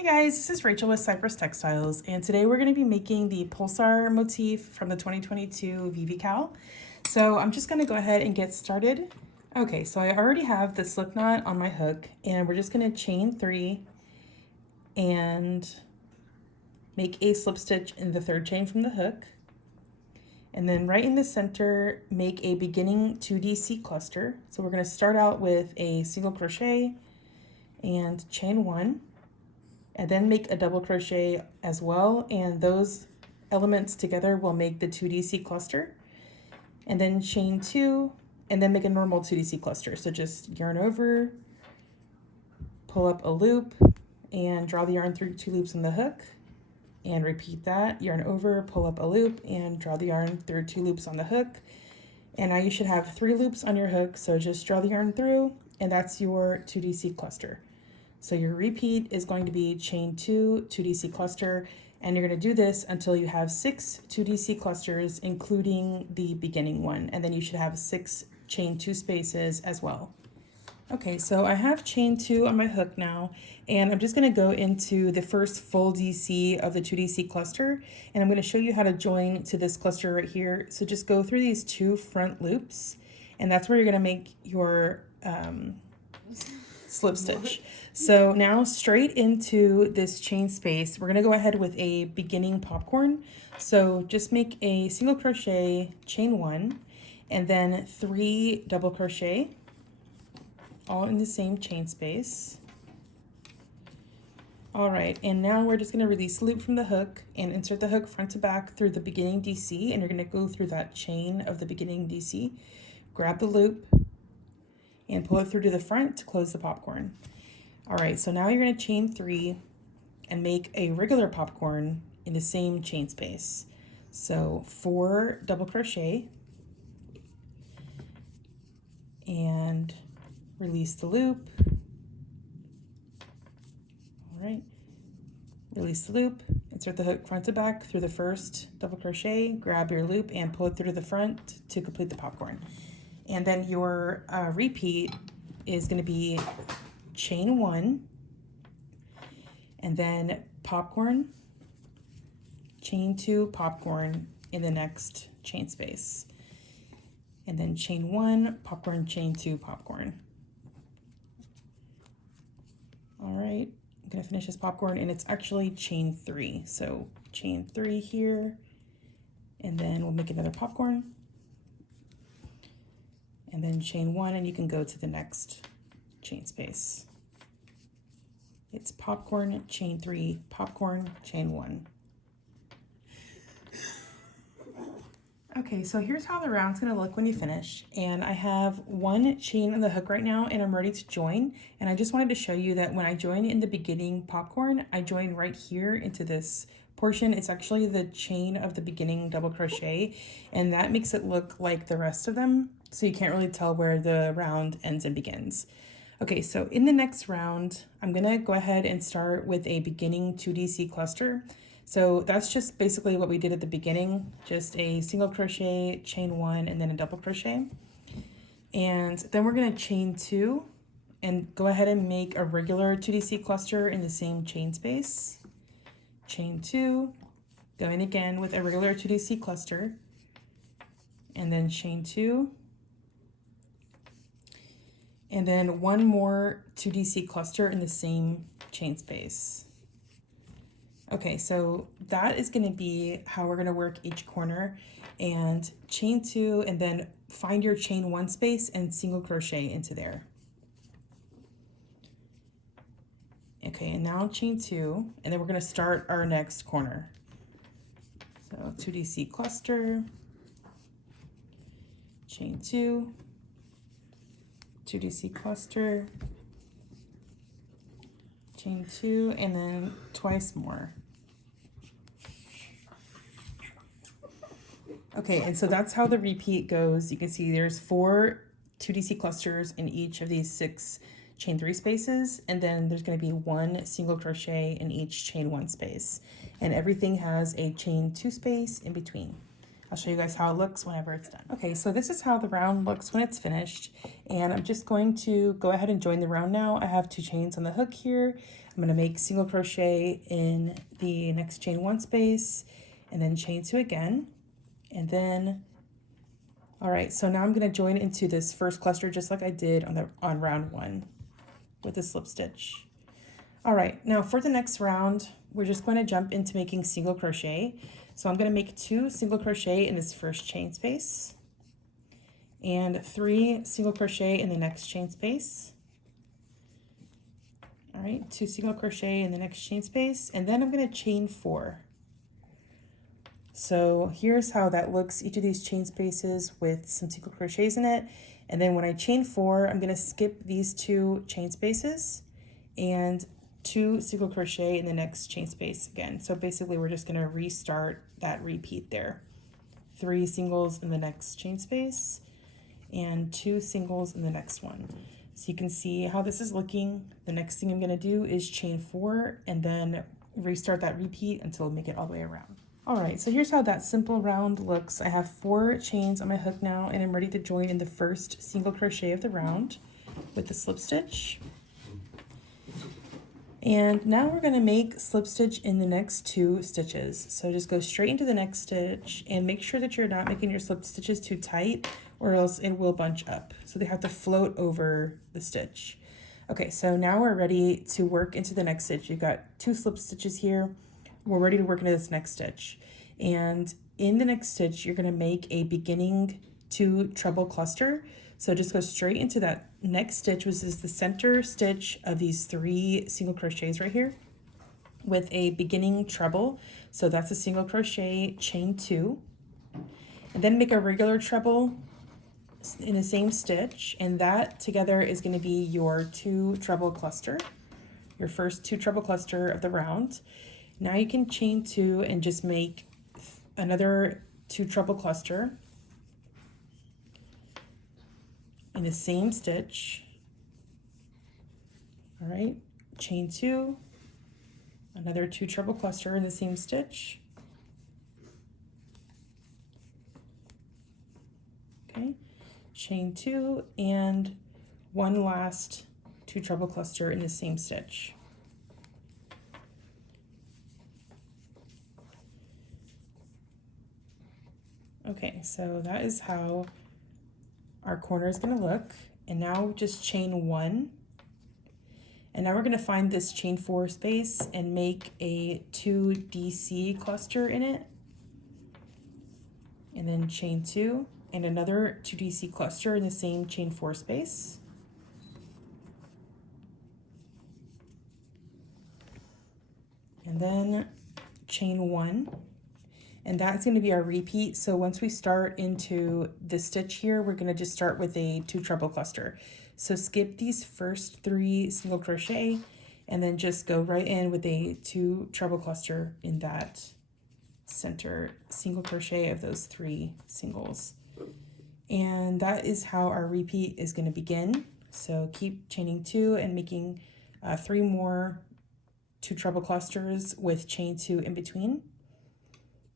Hi guys, this is Rachel with Cypress Textiles, and today we're going to be making the Pulsar motif from the 2022 VVCAL. So I'm just going to go ahead and get started. Okay, so I already have the slip knot on my hook, and we're just going to chain 3 and make a slip stitch in the third chain from the hook. And then right in the center, make a beginning 2DC cluster. So we're going to start out with a single crochet and chain 1. And then make a double crochet as well, and those elements together will make the 2DC cluster. And then chain 2 and then make a normal 2DC cluster. So just yarn over, pull up a loop, and draw the yarn through 2 loops in the hook, and repeat that. Yarn over, pull up a loop, and draw the yarn through 2 loops on the hook. And now you should have 3 loops on your hook, so just draw the yarn through, and that's your 2DC cluster. So your repeat is going to be chain 2, 2DC cluster, and you're going to do this until you have 6 2DC clusters, including the beginning one, and then you should have 6 chain 2 spaces as well. Okay, so I have chain 2 on my hook now, and I'm just going to go into the first full DC of the 2DC cluster, and I'm going to show you how to join to this cluster right here. So just go through these 2 front loops, and that's where you're going to make your slip stitch. So now straight into this chain space, we're going to go ahead with a beginning popcorn. So just make a single crochet, chain 1, and then 3 double crochet, all in the same chain space. All right, and now we're just going to release the loop from the hook and insert the hook front to back through the beginning DC, and you're going to go through that chain of the beginning DC, grab the loop, and pull it through to the front to close the popcorn. All right, so now you're going to chain 3 and make a regular popcorn in the same chain space. So 4 double crochet and release the loop. All right, release the loop, insert the hook front to back through the first double crochet, grab your loop and pull it through to the front to complete the popcorn. And then your repeat is going to be chain 1 and then popcorn, chain 2, popcorn in the next chain space, and then chain 1, popcorn, chain 2, popcorn. All right, I'm going to finish this popcorn, and it's actually chain 3. So chain 3 here, and then we'll make another popcorn, and then chain 1, and you can go to the next chain space. It's popcorn, chain 3, popcorn, chain 1. Okay, so here's how the round's gonna look when you finish. And I have 1 chain on the hook right now, and I'm ready to join. And I just wanted to show you that when I join in the beginning popcorn, I join right here into this portion. It's actually the chain of the beginning double crochet, and that makes it look like the rest of them, so you can't really tell where the round ends and begins. Okay, so in the next round, I'm gonna go ahead and start with a beginning 2DC cluster. So that's just basically what we did at the beginning, just a single crochet, chain 1, and then a double crochet. And then we're gonna chain 2 and go ahead and make a regular 2DC cluster in the same chain space. Chain 2, go in again with a regular 2DC cluster, and then chain 2, and then 1 more 2DC cluster in the same chain space. Okay, so that is going to be how we're going to work each corner, and chain 2, and then find your chain 1 space and single crochet into there. Okay, and now chain 2, and then we're going to start our next corner. So 2DC cluster, chain 2, 2DC cluster, chain 2, and then twice more. Okay, and so that's how the repeat goes. You can see there's 4 2DC clusters in each of these 6 chain 3 spaces, and then there's going to be 1 single crochet in each chain 1 space, and everything has a chain 2 space in between. I'll show you guys how it looks whenever it's done. Okay, so this is how the round looks when it's finished, and I'm just going to go ahead and join the round now. I have 2 chains on the hook here. I'm I'm going to make single crochet in the next chain 1 space and then chain 2 again. And then, all right, so now I'm going to join into this first cluster just like I did on round 1 with a slip stitch. All right, now for the next round, we're just going to jump into making single crochet. So I'm going to make 2 single crochet in this first chain space and 3 single crochet in the next chain space. All right, 2 single crochet in the next chain space, and then I'm going to chain 4. So here's how that looks, each of these chain spaces with some single crochets in it. And then when I chain 4, I'm going to skip these 2 chain spaces and 2 single crochet in the next chain space again. So basically we're just going to restart that repeat there. 3 singles in the next chain space and 2 singles in the next one. So you can see how this is looking. The next thing I'm going to do is chain 4 and then restart that repeat until I make it all the way around. All right, so here's how that simple round looks. I have 4 chains on my hook now, and I'm ready to join in the first single crochet of the round with the slip stitch. And now we're going to make slip stitch in the next 2 stitches. So just go straight into the next stitch and make sure that you're not making your slip stitches too tight or else it will bunch up. So they have to float over the stitch. Okay, so now we're ready to work into the next stitch. You've got 2 slip stitches here. We're ready to work into this next stitch. And in the next stitch, you're going to make a beginning 2 treble cluster. So just go straight into that next stitch, which is the center stitch of these 3 single crochets right here with a beginning treble. So that's a single crochet, chain 2, and then make a regular treble in the same stitch. And that together is going to be your 2 treble cluster, your first 2 treble cluster of the round. Now you can chain 2 and just make another 2 treble cluster in the same stitch. All right, chain 2, another 2 treble cluster in the same stitch. Okay, chain 2 and one last 2 treble cluster in the same stitch. Okay, so that is how our corner is going to look. And now just chain 1. And now we're going to find this chain 4 space and make a 2 DC cluster in it. And then chain 2 and another 2 DC cluster in the same chain 4 space. And then chain 1. And that's going to be our repeat. So once we start into the stitch here, we're going to just start with a 2 treble cluster. So skip these first 3 single crochet and then just go right in with a 2 treble cluster in that center single crochet of those 3 singles. And that is how our repeat is going to begin. So keep chaining 2 and making 3 more 2 treble clusters with chain 2 in between.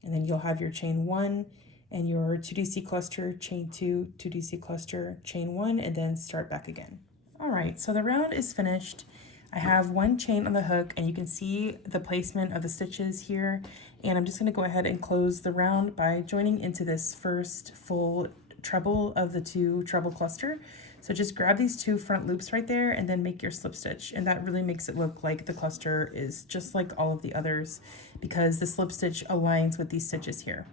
And then you'll have your chain 1 and your 2 DC cluster, chain 2, 2 DC cluster, chain 1, and then start back again. All right, so the round is finished. I have 1 chain on the hook, and you can see the placement of the stitches here. And I'm just going to go ahead and close the round by joining into this first full treble of the 2 treble cluster. So just grab these 2 front loops right there and then make your slip stitch. And that really makes it look like the cluster is just like all of the others because the slip stitch aligns with these stitches here.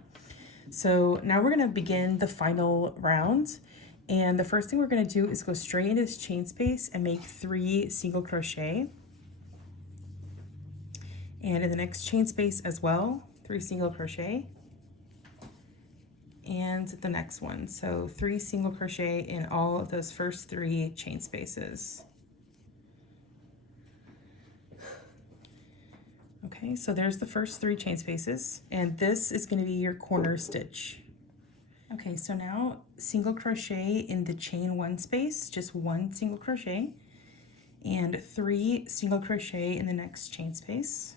So now we're going to begin the final round. And the first thing we're going to do is go straight into this chain space and make 3 single crochet. And in the next chain space as well, 3 single crochet. And the next one, so 3 single crochet in all of those first 3 chain spaces. Okay, so there's the first 3 chain spaces, and this is going to be your corner stitch. Okay, so now single crochet in the chain 1 space, just 1 single crochet, and 3 single crochet in the next chain space,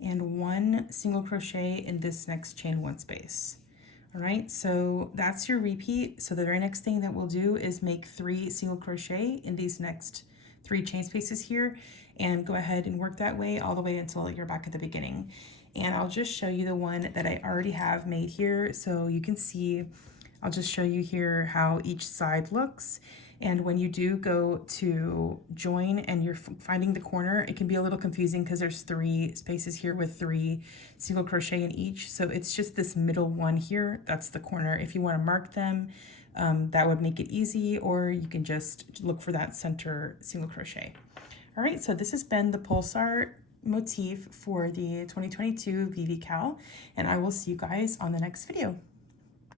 and 1 single crochet in this next chain 1 space. All right, so that's your repeat. So the very next thing that we'll do is make 3 single crochet in these next 3 chain spaces here, and go ahead and work that way all the way until you're back at the beginning. And I'll just show you the one that I already have made here so you can see. I'll just show you here how each side looks. And when you do go to join and you're finding the corner, it can be a little confusing because there's 3 spaces here with 3 single crochet in each. So it's just this middle one here, that's the corner. If you want to mark them, that would make it easy, or you can just look for that center single crochet. All right, so this has been the Pulsar motif for the 2022 VVCAL, and I will see you guys on the next video.